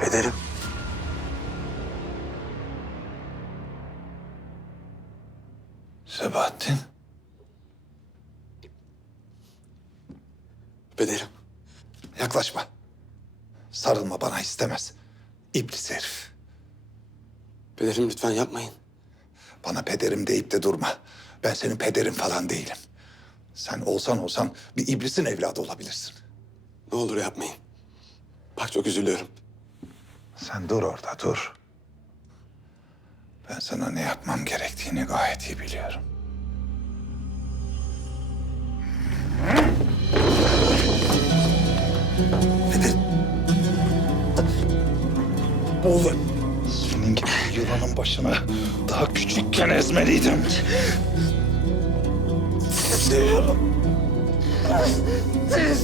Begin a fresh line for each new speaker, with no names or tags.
Pederim.
Sebahattin.
Pederim.
Yaklaşma. Sarılma bana istemez. İblis herif.
Pederim lütfen yapmayın.
Bana pederim deyip de durma. Ben senin pederin falan değilim. Sen olsan olsan bir iblisin evladı olabilirsin.
Ne olur yapmayın. Bak çok üzülüyorum.
Sen dur orada dur. Ben sana ne yapmam gerektiğini gayet iyi biliyorum. Oğlum. Senin gibi yılanın başına daha küçükken ezmeliydim. Seviyorum. Seni